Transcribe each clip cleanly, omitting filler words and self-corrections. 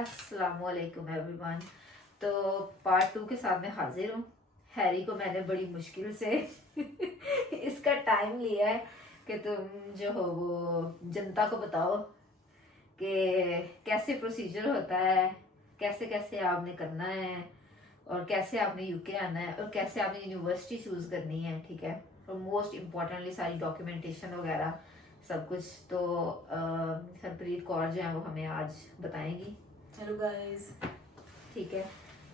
अस्सलामुअलैकुम एवरीवन। तो पार्ट 2 के साथ मैं हाजिर हूँ। हैरी को मैंने बड़ी मुश्किल से इसका टाइम लिया है कि तुम जो हो वो जनता को बताओ कि कैसे प्रोसीजर होता है, कैसे कैसे आपने करना है और कैसे आपने यूके आना है और कैसे आपने यूनिवर्सिटी चूज करनी है। ठीक है, और मोस्ट इम्पोर्टेंटली सारी डॉक्यूमेंटेशन वगैरह सब कुछ। तो हरप्रीत कौर जो है वो हमें आज बताएंगी। Hello guys. ठीक है,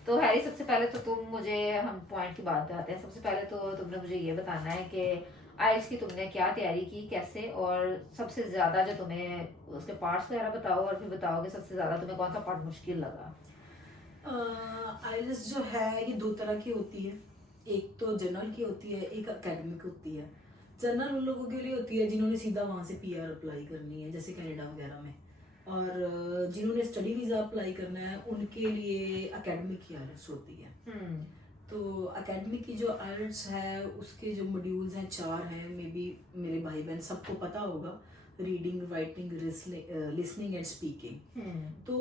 तो हैरी सबसे पहले तो तुम मुझे, हम पॉइंट की बात पे आते हैं। सबसे पहले तो तुमने मुझे ये बताना है कि आइल्स की तुमने क्या तैयारी की, कैसे, और सबसे ज्यादा जो तुम्हें उसके पार्ट्स वगैरह बताओ, और फिर बताओ कि सबसे ज्यादा तुम्हें कौन सा पार्ट मुश्किल लगा। आइल्स जो है ये दो तरह की होती है। एक तो जनरल की होती है, एक एकेडमिक होती है। जनरल उन लोगों के लिए होती है जिन्होंने सीधा वहाँ से पीआर अप्लाई करनी है, जैसे कनाडा वगैरह में। और जिन्होंने स्टडी वीज़ा अप्लाई करना है उनके लिए एकेडमिक की आइल्स होती है। तो एकेडमिक की जो आइल्स है उसके जो मॉड्यूल्स हैं 4 हैं। मे बी मेरे भाई बहन सबको पता होगा, reading, writing, listening and speaking. तो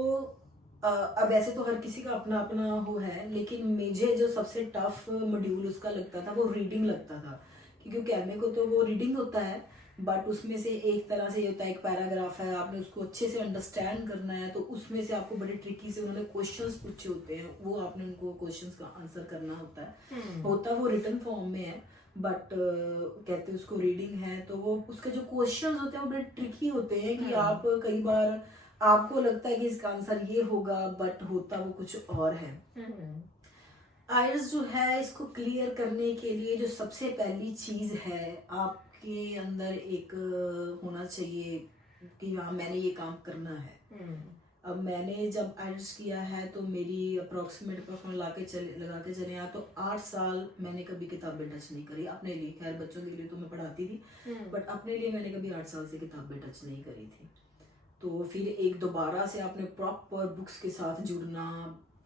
अब वैसे तो हर किसी का अपना अपना वो है, लेकिन मुझे जो सबसे टफ मॉड्यूल उसका लगता था वो रीडिंग लगता था। क्योंकि कैमे को तो वो रीडिंग होता है, बट उसमें से एक तरह से ये होता है, एक पैराग्राफ है, आपने उसको अच्छे से अंडरस्टैंड करना है। तो उसमें से आपको बड़े ट्रिकी से उन्होंने क्वेश्चंस पूछे होते हैं, वो आपने उनको क्वेश्चंस का आंसर करना होता है। होता वो रिटन फॉर्म में है, बट कहते हैं उसको रीडिंग है। तो वो उसके जो क्वेश्चंस होते हैं वो बड़े ट्रिकी होते हैं कि आप कई बार आपको लगता है कि इसका आंसर ये होगा, बट होता वो कुछ और है। आइल्स जो है इसको क्लियर करने के लिए जो सबसे पहली चीज है, आपके अंदर एक होना चाहिए कि हाँ मैंने ये काम करना है। अब मैंने जब आइल्स किया है तो मेरी अप्रोक्सीमेट परफॉर्म लगा के चले यहाँ, तो 8 साल मैंने कभी किताबें टच नहीं करी अपने लिए। खैर बच्चों के लिए तो मैं पढ़ाती थी, बट अपने लिए मैंने कभी 8 साल से किताबें टच नहीं करी थी। तो फिर एक दोबारा से आपने प्रॉपर बुक्स के साथ जुड़ना,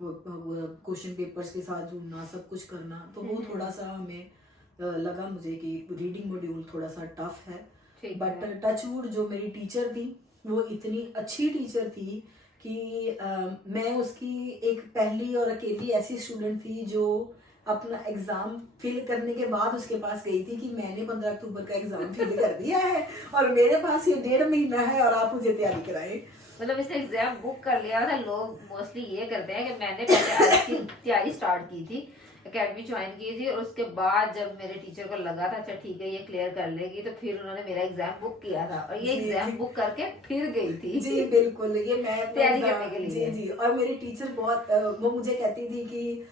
क्वेश्चन पेपर्स के साथ जुड़ना, सब कुछ करना। तो वो थोड़ा सा हमें लगा मुझे कि रीडिंग मॉड्यूल थोड़ा सा टफ है। बट टचवुड जो मेरी टीचर थी वो इतनी अच्छी टीचर थी कि मैं उसकी एक पहली और अकेली ऐसी स्टूडेंट थी जो अपना एग्जाम फिल करने के बाद उसके पास गई थी कि मैंने 15 अक्टूबर का एग्जाम फिल कर दिया है और मेरे पास ये 1.5 महीना है और आप मुझे तैयारी कराएं। मतलब इसने एग्जाम बुक कर लिया था। लोग मोस्टली ये करते हैं कि मैंने पहले आइल्स की तैयारी स्टार्ट की थी, एकेडमी ज्वाइन की थी, और उसके बाद जब मेरे टीचर को लगा था अच्छा ठीक है ये क्लियर कर लेगी, तो फिर उन्होंने मेरा एग्जाम बुक किया था और ये एग्जाम बुक करके फिर गई थी। जी बिल्कुल, ये मैं तैयारी करने के लिए। जी। और मेरी टीचर बहुत वो मुझे कहती थी कि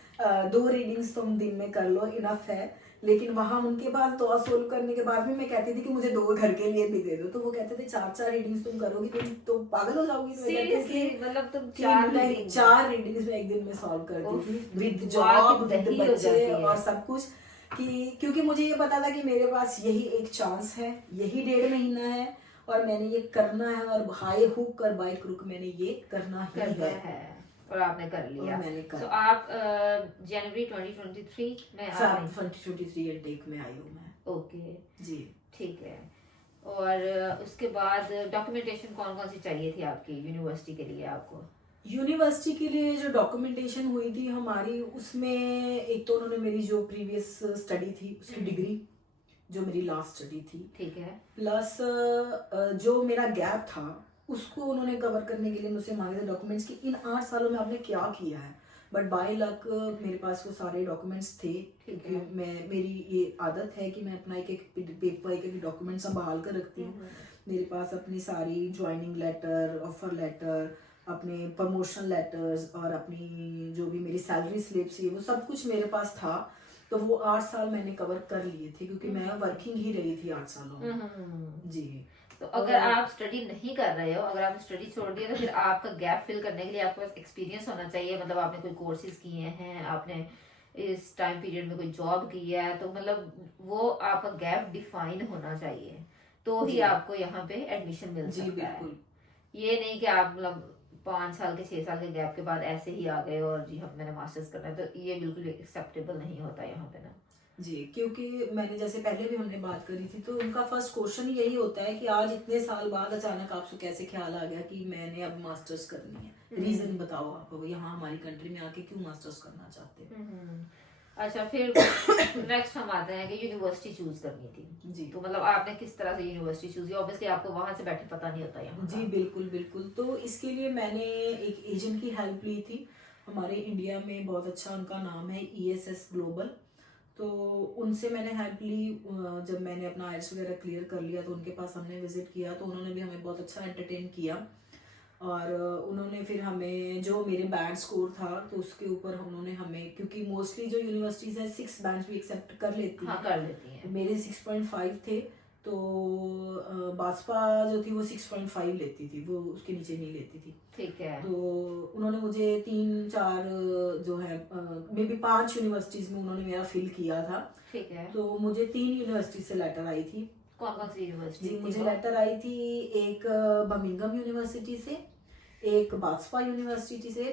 2 रीडिंग्स तुम दिन में कर लो, इनफ है। लेकिन वहां उनके बाद तो सोल्व करने के बाद भी मैं कहती थी कि मुझे 2 घर के लिए भी दे दो, तो वो कहते थे 4 रीडिंग्स तुम करोगी तो पागल हो जाओगी। सीरियसली मतलब तुम 4 रीडिंग्स में एक दिन में सॉल्व करती थी, विद जॉब, विद बच्चे और सब कुछ। कि क्योंकि मुझे ये पता था कि मेरे पास यही एक चांस है, यही 1.5 महीना है और मैंने ये करना है, और हाई हुक और बाई क्रुक मैंने ये करना ही है। और आपने कर लिया। तो आप जनवरी 2023 में 2023 इनटेक में आई हूँ मैं। ओके जी ठीक है। और उसके बाद डॉक्यूमेंटेशन कौन कौन सी चाहिए थी आपकी यूनिवर्सिटी के लिए? आपको यूनिवर्सिटी के लिए जो डॉक्यूमेंटेशन हुई थी हमारी, उसमें एक तो उन्होंने मेरी जो प्रीवियस स्टडी थी उसकी डिग्री, जो मेरी लास्ट स्टडी थी, ठीक है, प्लस जो मेरा गैप था उसको उन्होंने कवर करने के लिए मुझसे मांगे थे डॉक्यूमेंट्स कि इन 8 सालों में आपने क्या किया है। बट बाय लक मेरे पास वो सारे डॉक्यूमेंट्स थे, क्योंकि मेरी ये आदत है कि मैं अपना एक एक पेपर, एक एक डॉक्यूमेंट संभाल कर रखती हूँ। मेरे पास अपनी सारी ज्वाइनिंग लेटर, ऑफर लेटर, अपने प्रमोशन लेटर्स और अपनी जो भी मेरी सैलरी स्लिप्स ये वो सब कुछ मेरे पास था। तो वो 8 साल मैंने कवर कर लिए थे, क्योंकि मैं वर्किंग ही रही थी 8 सालों में। जी। तो अगर आप स्टडी नहीं कर रहे हो, अगर आपने स्टडी छोड़ दी, तो फिर आपका गैप फिल करने के लिए आपके पास एक्सपीरियंस होना चाहिए। मतलब आपने कोई कोर्सेज किए हैं, आपने इस टाइम पीरियड में कोई जॉब की है, तो मतलब वो आपका गैप डिफाइन होना चाहिए, तो ही आपको यहाँ पे एडमिशन मिल सकता है। ये नहीं कि आप मतलब 5 साल के 6 साल के गैप के बाद ऐसे ही आ गए और जी हम मैंने मास्टर्स करना है, तो ये बिल्कुल एक्सेप्टेबल नहीं होता यहाँ पे ना। जी, क्योंकि मैंने जैसे पहले भी हमने बात करी थी, तो उनका फर्स्ट क्वेश्चन यही होता है कि आज इतने साल बाद अचानक आपको कैसे ख्याल आ गया कि मैंने अब मास्टर्स करनी है, रीजन बताओ आप यहाँ हमारी कंट्री में आके क्यों मास्टर्स करना चाहते हो। अच्छा, फिर नेक्स्ट हम आते हैं कि यूनिवर्सिटी चूज करनी थी जी। तो मतलब आपने किस तरह से यूनिवर्सिटी चूज किया? ऑब्वियसली आपको वहां से बैठे पता नहीं होता यहाँ जी बिल्कुल बिल्कुल। तो इसके लिए मैंने एक एजेंट की हेल्प ली थी। हमारे इंडिया में बहुत अच्छा उनका नाम है ESS ग्लोबल। तो उनसे मैंने हेल्प ली। जब मैंने अपना आइल्स वगैरह क्लियर कर लिया तो उनके पास हमने विजिट किया, तो उन्होंने भी हमें बहुत अच्छा एंटरटेन किया। और उन्होंने फिर हमें जो मेरे बैड स्कोर था तो उसके ऊपर उन्होंने हमें, क्योंकि मोस्टली जो यूनिवर्सिटीज़ है 6 बैंड भी एक्सेप्ट कर लेती हैं। हाँ, कर लेती हैं। मेरे 6.5 थे, तो बासपा जो थी वो 6.5 लेती थी, वो उसके नीचे नहीं लेती थी। ठीक है। तो उन्होंने मुझे 3-4 जो है मे बी 5 यूनिवर्सिटीज़ में उन्होंने मेरा फिल किया था। ठीक है। तो मुझे 3 यूनिवर्सिटी से लेटर आई थी। कौन कौन सी यूनिवर्सिटी? जी, मुझे लेटर आई थी एक बर्मिंघम यूनिवर्सिटी से, एक बासपा यूनिवर्सिटी से,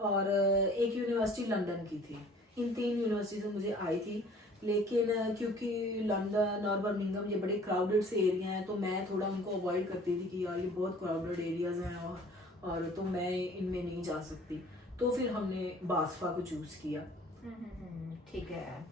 और एक यूनिवर्सिटी लंदन की थी। इन 3 यूनिवर्सिटी से मुझे आई थी। लेकिन क्योंकि लंदन और बर्मिंघम ये बड़े क्राउडेड से एरिया हैं, तो मैं थोड़ा उनको अवॉइड करती थी कि यार ये बहुत क्राउडेड एरियाज हैं और तो मैं इनमें नहीं जा सकती। तो फिर हमने बासपा को चूज़ किया। ठीक है।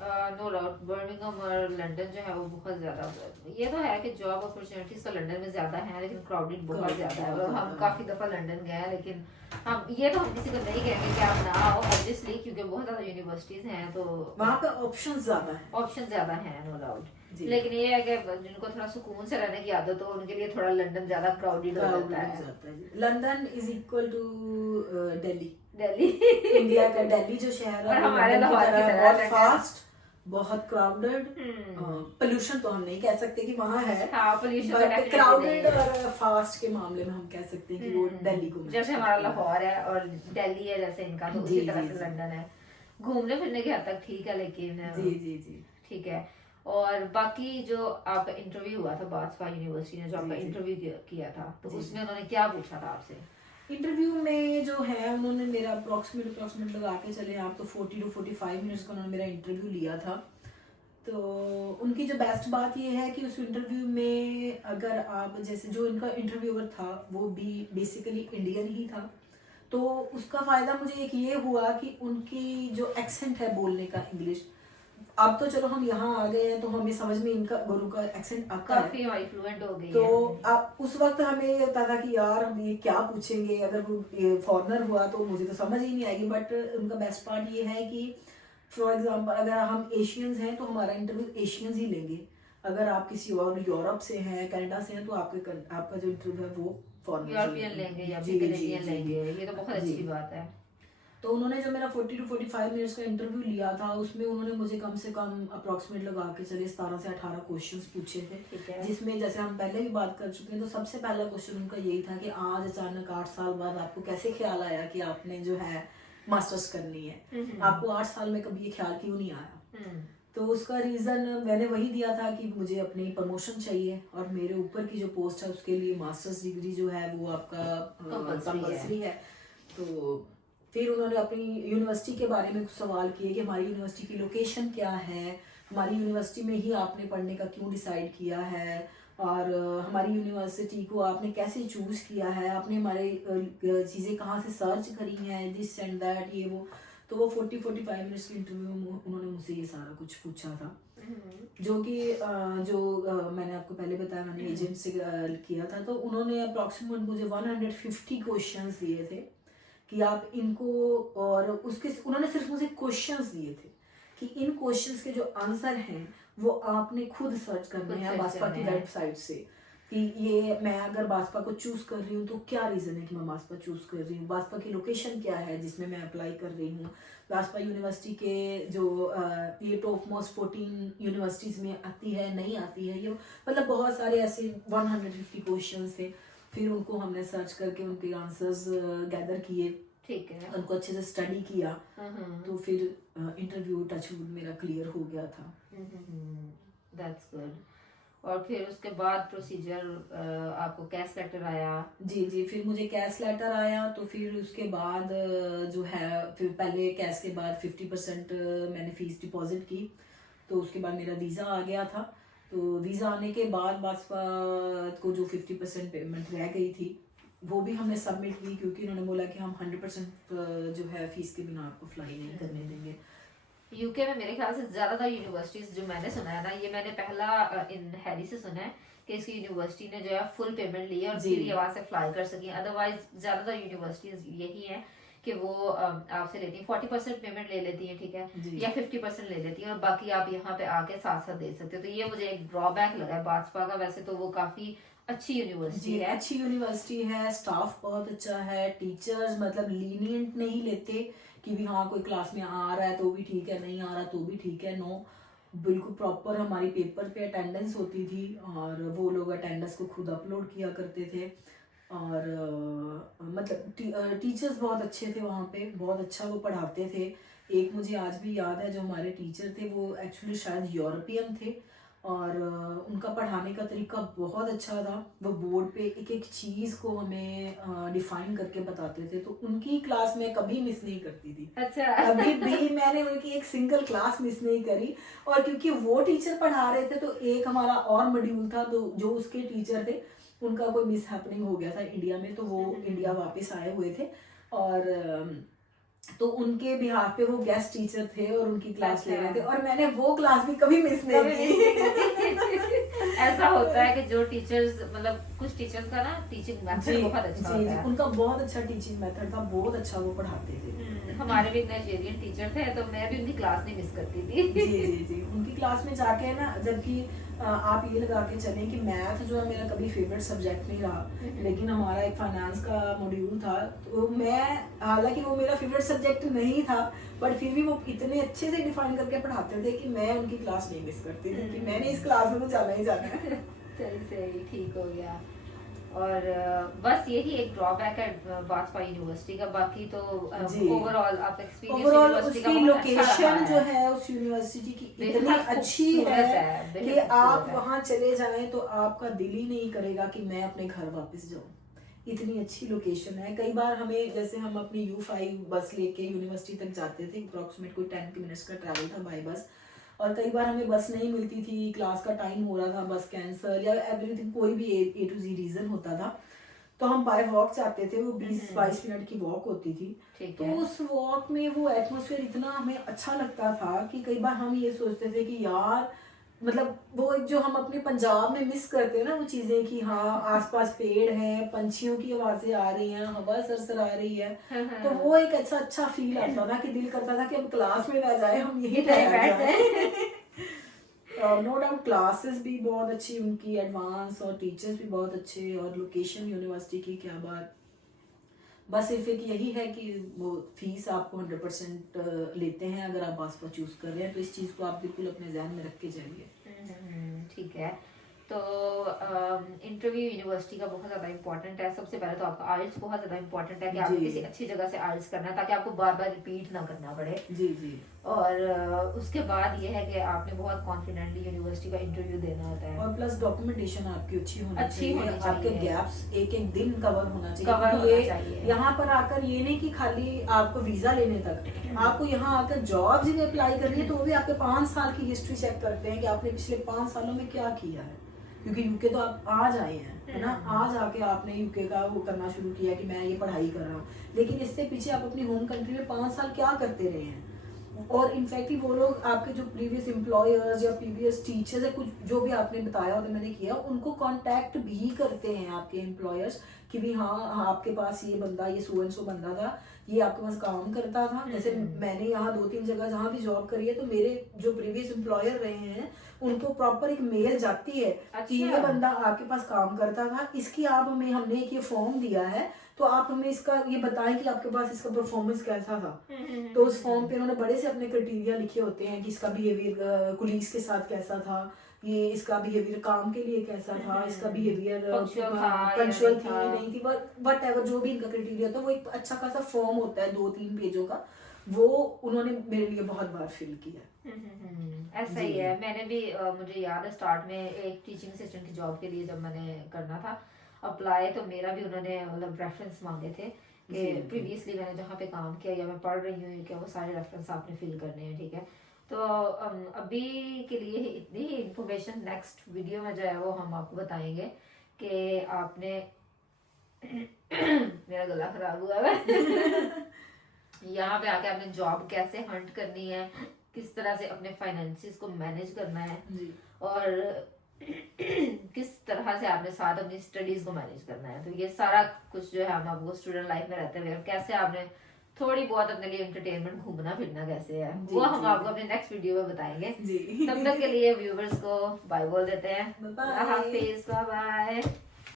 नो डाउट बर्मिंघम और लंदन जो है वो बहुत ज्यादा, ये तो है कि जॉब अपॉर्चुनिटीज तो लंदन में ज्यादा है, लेकिन क्राउडेड बहुत ज्यादा है। और हम काफी दफा लंदन गए हैं, लेकिन हम ये तो हम किसी को नहीं कहेंगे कि आप ना आओ ऑब्वियसली, क्योंकि बहुत ज्यादा यूनिवर्सिटीज हैं तो वहाँ पे ऑप्शन ज्यादा है। ऑप्शन ज्यादा है, नो डाउट। जी। लेकिन ये है कि जिनको थोड़ा सुकून से रहने की आदत हो उनके लिए थोड़ा लंदन ज्यादा क्राउडेड हो जाता है। London is equal to Delhi. Delhi India का दिल्ली जो शहर है, और हमारे लंदन की लाहौर की तरह तरह बहुत है। फास्ट, बहुत क्राउडेड। पोल्यूशन तो हम नहीं कह सकते कि वहाँ है, हाँ, pollution तो बट definitely क्राउडेड नहीं है। और फास्ट के मामले में हम कह सकते हैं कि वो दिल्ली को जैसे हमारा लाहौर है और दिल्ली है जैसे इनका, तो उसी जी, तरह जी, से जी। लंदन है। घूमने फिरने की हद तक ठीक है, लेकिन जी जी जी। ठीक है। और बाकी जो आपका इंटरव्यू हुआ था बासपा यूनिवर्सिटी ने जो आपका जी, जी। इंटरव्यू किया था, तो जी, उसमें उन्होंने क्या पूछा था आपसे? इंटरव्यू में जो है उन्होंने मेरा अप्रोक्सीमेट लगा के चले आप तो 40 to 45 मिनट्स का उन्होंने मेरा इंटरव्यू लिया था। तो उनकी जो बेस्ट बात ये है कि उस इंटरव्यू में अगर आप जैसे जो इनका इंटरव्यूअर था वो भी बेसिकली इंडियन ही था, तो उसका फ़ायदा मुझे एक ये हुआ कि उनकी जो एक्सेंट है बोलने का इंग्लिश, अब तो चलो हम यहाँ आ गए हैं तो हमें समझ में इनका गुरु का एक्सेंट आता है, काफी हमारी फ्लुएंट हो गई तो है। अब उस वक्त हमें ये होता था कि यार हम ये क्या पूछेंगे, अगर वो फॉरनर हुआ तो मुझे तो समझ ही नहीं आएगी। बट उनका बेस्ट पार्ट ये है कि फॉर एग्जांपल अगर हम एशियंस हैं तो हमारा इंटरव्यू एशियंस ही लेंगे, अगर आप किसी और यूरोप से हैं, कनाडा से हैं, तो आपका जो इंटरव्यू है वो फॉरनर यूरोपियन लेंगे या फिर कैनेडियन लेंगे, ये तो बहुत अच्छी बात है। तो उन्होंने जो मेरा 40 to 45 मिनट्स का इंटरव्यू लिया था उसमें उन्होंने मुझे कम से कम अप्रोक्सीमेट लगा के चले 17 से 18 क्वेश्चंस पूछे थे, जिसमें जैसे हम पहले भी बात कर चुके हैं, तो सबसे पहला क्वेश्चन उनका यही था कि आज अचानक 8 साल बाद आपको कैसे ख्याल आया कि आपने जो है मास्टर्स करनी है, आपको 8 साल में कभी ये ख्याल क्यों नहीं आया? तो उसका रीज़न मैंने वही दिया था कि मुझे अपनी प्रमोशन चाहिए और मेरे ऊपर की जो पोस्ट है उसके लिए मास्टर्स डिग्री जो है वो आपका कंपल्सरी है। तो फिर उन्होंने अपनी यूनिवर्सिटी के बारे में कुछ सवाल किए कि हमारी यूनिवर्सिटी की लोकेशन क्या है, हमारी यूनिवर्सिटी में ही आपने पढ़ने का क्यों डिसाइड किया है, और हमारी यूनिवर्सिटी को आपने कैसे चूज़ किया है, आपने हमारे चीज़ें कहाँ से सर्च करी हैं, दिस एंड दैट ये वो। तो वो 40-45 मिनट्स के इंटरव्यू में उन्होंने मुझसे ये सारा कुछ पूछा था, जो कि मैंने आपको पहले बताया मैंने एजेंट से किया था। तो उन्होंने अप्रॉक्सीमेट मुझे 150 क्वेश्चंस दिए थे कि आप इनको, और उसके उन्होंने सिर्फ मुझे क्वेश्चंस दिए थे कि इन क्वेश्चंस के जो आंसर हैं वो आपने खुद सर्च करने हैं बासपा की वेबसाइट से, कि ये मैं अगर बासपा को चूज कर रही हूँ तो क्या रीज़न है कि मैं बासपा चूज कर रही हूँ, बासपा की लोकेशन क्या है जिसमें मैं अप्लाई कर रही हूँ, बासपा यूनिवर्सिटी के जो ये टॉप मोस्ट 14 यूनिवर्सिटीज़ में आती है नहीं आती है, ये मतलब बहुत सारे ऐसे 150 क्वेश्चन थे। फिर उनको हमने सर्च करके उनके आंसर्स गैदर किए, ठीक है, उनको अच्छे से स्टडी किया, तो फिर इंटरव्यू टचवुड मेरा क्लियर हो गया था। That's good. और फिर उसके बाद प्रोसीजर आपको कैश लेटर आया? जी जी, फिर मुझे कैश लेटर आया, तो फिर उसके बाद जो है, फिर पहले कैश के बाद 50% मैंने फीस डिपॉजिट की, तो उसके बाद मेरा वीज़ा आ गया था। तो वीज़ा आने के बाद बासपा को जो 50% पेमेंट रह गई थी वो भी हमने सबमिट की, क्योंकि उन्होंने बोला कि हम 100% जो है फीस के बिना आपको फ्लाई नहीं करने देंगे। यूके में मेरे ख्याल से ज्यादातर यूनिवर्सिटीज जो मैंने सुना है ना, ये मैंने पहला इन हैरी से सुना है कि इसकी यूनिवर्सिटी ने जो है फुल पेमेंट ली है और जी। फिर ये वहां से फ्लाई कर सकी। अदरवाइज ज्यादातर यूनिवर्सिटीज यही है कि वो आपसे लेती हैं 40% पेमेंट ले लेती हैं, ठीक है, जी या 50% ले लेती हैं, और बाकी आप यहाँ पे आके साथ साथ दे सकते हो। तो ये मुझे एक ड्रॉबैक लगा है बासपा का। वैसे तो वो काफी अच्छी यूनिवर्सिटी जी, है। अच्छी यूनिवर्सिटी है, स्टाफ बहुत अच्छा है, टीचर्स मतलब लीनियंट नहीं लेते कि भी हाँ कोई क्लास में आ रहा है तो भी ठीक है, नहीं आ रहा तो भी ठीक है। नो, बिल्कुल प्रॉपर हमारी पेपर पे अटेंडेंस होती थी, और वो लोग अटेंडेंस को खुद अपलोड किया करते थे। और मतलब टीचर्स बहुत अच्छे थे वहाँ पे, बहुत अच्छा वो पढ़ाते थे। एक मुझे आज भी याद है, जो हमारे टीचर थे वो एक्चुअली शायद यूरोपियन थे, और उनका पढ़ाने का तरीका बहुत अच्छा था। वो बोर्ड पे एक एक चीज़ को हमें डिफाइन करके बताते थे, तो उनकी क्लास में कभी मिस नहीं करती थी। अच्छा। कभी भी मैंने उनकी एक सिंगल क्लास मिस नहीं करी। और क्योंकि वो टीचर पढ़ा रहे थे, तो एक हमारा और मॉड्यूल था, तो जो उसके टीचर थे उनका कोई मिस हैपनिंग हो गया था इंडिया में, तो वो इंडिया वापस आए हुए थे, और तो उनके बिहाफ पे वो गेस्ट टीचर थे और उनकी क्लास ले रहे थे, और मैंने वो क्लास भी कभी मिस नहीं की। ऐसा होता है कि जो टीचर्स, मतलब कुछ टीचर्स का ना टीचिंग मेथड बहुत अच्छा होता है। उनका बहुत अच्छा टीचिंग मेथड था, बहुत अच्छा वो पढ़ाते थे। हमारे भी नाइजीरियन टीचर थे, तो मैं भी उनकी क्लास नहीं मिस करती थी। जी जी जी, उनकी क्लास में जाके ना, जबकि आप ये लगा के चलें कि मैथ जो है मेरा कभी फेवरेट सब्जेक्ट नहीं रहा, लेकिन हमारा एक फाइनेंस का मॉड्यूल था, तो मैं, हालांकि वो मेरा फेवरेट सब्जेक्ट नहीं था, बट फिर भी वो इतने अच्छे से डिफाइन करके पढ़ाते थे कि मैं उनकी क्लास नहीं मिस करती थी, कि मैंने इस क्लास में तो जाना ही जाना है। सही सही, ठीक हो गया। और बस यही एक ड्रॉबैक है बासपा यूनिवर्सिटी का। बाकी तो ओवरऑल आप एक्सपीरियंस ओवरऑल यूनिवर्सिटी का उसकी बहुत अच्छा रहा लोकेशन जो है। है उस यूनिवर्सिटी की इतनी बेहद अच्छी खूबसूरत है बेहद कि आप खूबसूरत है। वहां चले जाएं तो आपका दिल ही नहीं करेगा कि मैं अपने घर वापस जाऊं। इतनी अच्छी लोकेशन है। कई बार हमें, जैसे हम अपनी U5 बस लेके यूनिवर्सिटी तक जाते थे, अप्रोक्सीमेट कोई 10 मिनट्स का ट्रैवल था बाय बस, और कई बार हमें बस नहीं मिलती थी, क्लास का टाइम हो रहा था, बस कैंसल या एवरीथिंग, कोई भी A to Z रीजन होता था, तो हम बाय वॉक जाते थे। वो 20-22 मिनट की वॉक होती थी। तो उस वॉक में वो एटमॉस्फेयर इतना हमें अच्छा लगता था कि कई बार हम ये सोचते थे कि यार, मतलब वो एक जो हम अपने पंजाब में मिस करते हैं ना वो चीजें, कि हाँ आसपास पेड़ हैं, पंछियों की आवाजें आ रही हैं, हवा सरसर आ रही है, तो वो एक अच्छा फील आता था कि दिल करता था कि अब क्लास में ना जाए, हम यही बैठ जाए। नो डाउट क्लासेस भी बहुत अच्छी उनकी, एडवांस, और टीचर्स भी बहुत अच्छे, और लोकेशन यूनिवर्सिटी की क्या बात। बस सिर्फ एक यही है कि वो फीस आपको 100% लेते हैं अगर आप बासपा चूज कर रहे हैं, तो इस चीज को आप बिल्कुल अपने ध्यान में रख के जाइए। ठीक है। तो इंटरव्यू यूनिवर्सिटी का बहुत ज़्यादा इंपॉर्टेंट है। सबसे पहले तो आपका आइल्स बहुत ज़्यादा इंपॉर्टेंट है कि आपको किसी अच्छी जगह से आइल्स करना है, ताकि आपको बार बार रिपीट ना करना पड़े। जी जी। और उसके बाद ये है कि आपने बहुत कॉन्फिडेंटली यूनिवर्सिटी का इंटरव्यू देना होता है, और प्लस डॉक्यूमेंटेशन आपकी अच्छी होनी चाहिए, चाहिए। आपके गैप्स एक दिन कवर होना चाहिए। कवर होना चाहिए। यहाँ पर आकर ये नहीं कि खाली आपको वीजा लेने तक, आपको यहाँ आकर जॉब भी अप्लाई करनी है, तो वो भी आपके 5 साल की हिस्ट्री चेक करते हैं कि आपने पिछले 5 सालों में क्या किया है, क्योंकि यूके तो आप आज आए हैं, है ना, आज आके आपने यूके का वो करना शुरू किया कि मैं ये पढ़ाई कर रहा हूँ, लेकिन इससे पीछे आप अपनी होम कंट्री में 5 साल क्या करते रहे हैं। और इनफैक्ट वो लोग आपके जो प्रीवियस एम्प्लॉयर्स या प्रीवियस टीचर्स है, कुछ जो भी आपने बताया होता मैंने किया, उनको कांटेक्ट भी करते हैं आपके एम्प्लॉयर्स कि भी हाँ आपके पास ये बंदा, ये सो एंड सो बंदा था, ये आपके पास काम करता था। जैसे मैंने यहाँ 2-3 जगह जहाँ भी जॉब करी है, तो मेरे जो प्रीवियस एम्प्लॉयर रहे हैं उनको प्रॉपर एक मेल जाती है कि ये बंदा आपके पास काम करता था, इसकी आप हमने एक ये फॉर्म दिया है, तो आप हमें इसका ये बताएं कि आपके पास इसका परफॉर्मेंस कैसा था। तो उस फॉर्म पे उन्होंने बड़े से अपने क्राइटेरिया लिखे होते हैं कि इसका बिहेवियर कुलीग्स के साथ कैसा था, ये इसका बिहेवियर काम के लिए कैसा था, इसका बिहेवियर पंक्चुअल थी नहीं थी, वट एवर जो भी इनका क्राइटेरिया था, वो एक अच्छा खासा फॉर्म होता है 2-3 पेजों का, वो उन्होंने मेरे लिए बहुत बार फील किया। ऐसा ही है। मैंने भी मुझे याद है स्टार्ट में एक टीचिंग असिस्टेंट की जॉब के लिए जब मैंने करना था अप्लाई, तो मेरा भी उन्होंने मतलब रेफरेंस मांगे थे कि प्रीवियसली मैंने जहाँ पे काम किया या मैं पढ़ रही हूँ, क्या वो सारे रेफरेंस आपने फिल करने हैं, ठीक है। तो अभी के लिए इतनी ही इंफॉर्मेशन, नेक्स्ट वीडियो में जो है वो हम आपको बताएंगे कि आपने मेरा गला खराब हुआ है यहाँ पे आके आपने जॉब कैसे हंट करनी है, किस तरह से अपने फाइनेंसिस को मैनेज करना है जी। और किस तरह से आपने साथ अपनी स्टडीज को मैनेज करना है। तो ये सारा कुछ जो है हम आपको स्टूडेंट लाइफ में रहते हुए कैसे आपने थोड़ी बहुत अपने लिए एंटरटेनमेंट घूमना फिरना कैसे है वो हम आपको अपने नेक्स्ट वीडियो में बताएंगे। जी। तब तक के लिए व्यूवर्स को बाय बोल देते हैं। बाय हाफिज, बाय बाय।